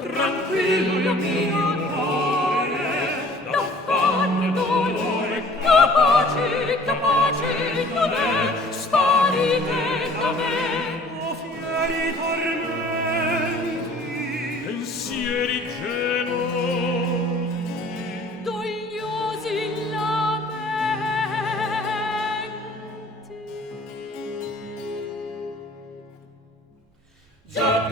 tranquillo mio cuore, d'affanno dolore, capace non è, sparite da me. O fieri tormenti, pensieri gelosi, dogliosi lamenti. Già